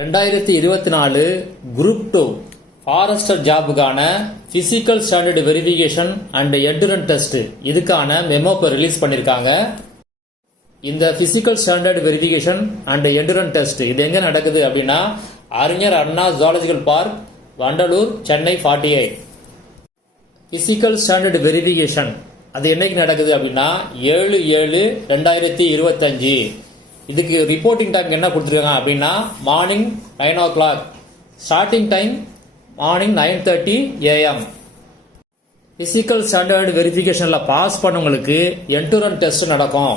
2024 group 2 forester ஜாபுக்கான physical standard verification and endurance test இதுக்கான memo இப்போ ரிலீஸ் பண்ணியிருக்காங்க. இந்த physical standard verification and endurance test இது எங்கே நடக்குது அப்படின்னா Arignar Anna zoological park, Vandalur, Chennai 48. Physical standard verification அது என்னைக்கு நடக்குது அப்படின்னா 7/7/2025. இதுக்கு ரிப்போர்ட்டிங் டைம் என்ன கொடுத்துருக்காங்க அப்படின்னா morning 9 o'clock, starting time morning 9:30 AM. Physical standard வெரிஃபிகேஷனில் பாஸ் பண்ணவங்களுக்கு எண்டுரன்ஸ் டெஸ்ட் நடக்கும்.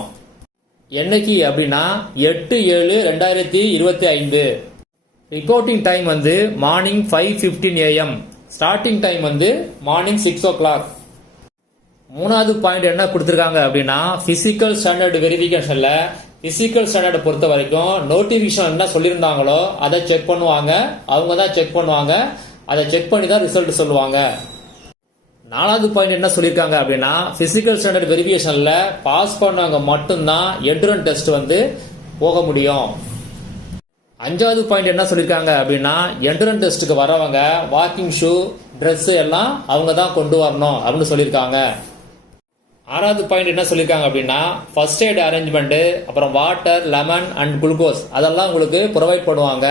என்னைக்கு அப்படின்னா 8/7/2025. ரிப்போர்ட்டிங் டைம் வந்து மார்னிங் 5:15 AM, ஸ்டார்டிங் டைம் வந்து மார்னிங் 6 o'clock. மூணாவது பாயிண்ட் என்ன கொடுத்துருக்காங்க அப்படின்னா பிசிக்கல் ஸ்டாண்டர்ட் வெரிஃபிகேஷன்ல பிசிக்கல் ஸ்டாண்டர்டை பொறுத்த வரைக்கும் நோட்டிபிகேஷன் என்ன சொல்லியிருந்தாங்களோ அதை செக் பண்ணுவாங்க. அவங்க தான் செக் பண்ணுவாங்க. அதை செக் பண்ணி தான் ரிசல்ட் சொல்லுவாங்க. நாலாவது பாயிண்ட் என்ன சொல்லியிருக்காங்க அப்படின்னா பிசிக்கல் ஸ்டாண்டர்ட் வெரிஃபிகேஷன்ல பாஸ் பண்ணவங்க மட்டும்தான் எண்டுரன்ஸ் டெஸ்ட் வந்து போக முடியும். அஞ்சாவது பாயிண்ட் என்ன சொல்லியிருக்காங்க அப்படின்னா எண்டுரன்ஸ் டெஸ்ட்டுக்கு வரவங்க வாக்கிங் ஷூ, ட்ரெஸ் எல்லாம் அவங்க தான் கொண்டு வரணும் அப்படின்னு சொல்லியிருக்காங்க. ஆறாவது பாயிண்ட் என்ன சொல்லியிருக்காங்க அப்படின்னா ஃபர்ஸ்ட் எய்ட் அரேஞ்ச்மெண்ட், அப்புறம் வாட்டர், லெமன் அண்ட் குளுக்கோஸ் அதெல்லாம் உங்களுக்கு ப்ரொவைட் பண்ணுவாங்க.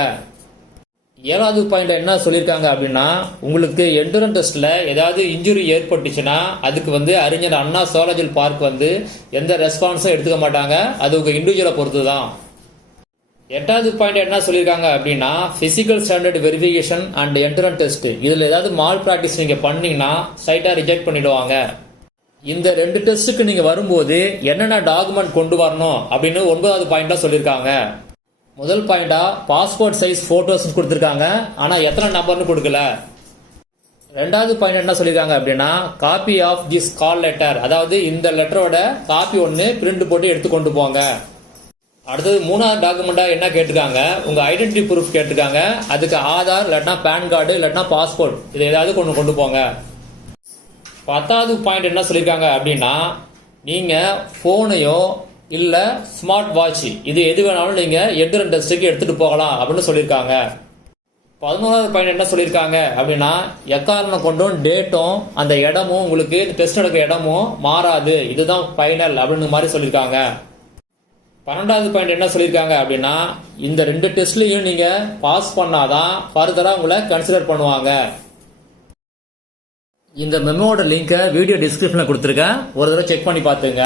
ஏழாவது பாயிண்ட் என்ன சொல்லியிருக்காங்க அப்படின்னா உங்களுக்கு எண்டுரன்ஸ் டெஸ்ட்ல ஏதாவது இன்ஜுரி ஏற்பட்டுச்சுன்னா அதுக்கு வந்து அறிஞர் அண்ணா ஜுவாலஜிக்கல் பார்க் வந்து எந்த ரெஸ்பான்ஸும் எடுத்துக்க மாட்டாங்க. அது உங்க இண்டிவிஜுவலை பொறுத்து தான். எட்டாவது பாயிண்ட் என்ன சொல்லியிருக்காங்க அப்படின்னா physical standard verification and endurance test இதுல ஏதாவது மால் பிராக்டிஸ் நீங்க பண்ணீங்கன்னா ஸ்ட்ரைட்டா ரிஜெக்ட் பண்ணிடுவாங்க. இந்த ரெண்டு டெஸ்ட்டுக்கு நீங்க வரும்போது என்னென்ன டாக்குமெண்ட் கொண்டு வரணும் அப்படின்னு 9வது பாயிண்டா சொல்லியிருக்காங்க. முதல் பாயிண்டா பாஸ்போர்ட் சைஸ் போட்டோஸ் கொடுத்துருக்காங்க, ஆனா எத்தனை நம்பர்னு கொடுக்கல. ரெண்டாவது பாயிண்ட் என்ன சொல்லியிருக்காங்க அப்படின்னா copy of this call letter, அதாவது இந்த லெட்டரோட காப்பி ஒன்று பிரிண்ட் போட்டு எடுத்து கொண்டு போங்க. அடுத்தது மூணாவது டாக்குமெண்டா என்ன கேட்டிருக்காங்க, உங்க ஐடென்டிட்டி ப்ரூஃப் கேட்டிருக்காங்க. அதுக்கு ஆதார் இல்லாட்டினா பேன் கார்டு இல்லாட்டினா பாஸ்போர்ட் இது ஏதாவது கொண்டு போங்க. 10வது பாயிண்ட் என்ன சொல்லியிருக்காங்க அப்படின்னா நீங்க போனையோ இல்ல ஸ்மார்ட் வாட்ச் இது எது வேணாலும் நீங்க எண்டுரன்ஸ் டெஸ்ட்டுக்கு எடுத்துட்டு போகலாம் அப்படின்னு சொல்லியிருக்காங்க. 11வது பாயிண்ட் என்ன சொல்லியிருக்காங்க அப்படின்னா எக்காரணம் கொண்டும் டேட்டும் அந்த இடமும் உங்களுக்கு டெஸ்ட் நடக்கிற இடமும் மாறாது, இதுதான் ஃபைனல் அப்படின்னு மாதிரி சொல்லியிருக்காங்க. 12வது பாயிண்ட் என்ன சொல்லியிருக்காங்க அப்படின்னா இந்த ரெண்டு டெஸ்ட்லயும் நீங்க பாஸ் பண்ணாதான் ஃபர்தரா உங்களை கன்சிடர் பண்ணுவாங்க. இந்த மெமோட லிங்கை வீடியோ டிஸ்கிரிப்ஷன்ல கொடுத்துருக்கேன், ஒரு தடவை செக் பண்ணி பார்த்துங்க.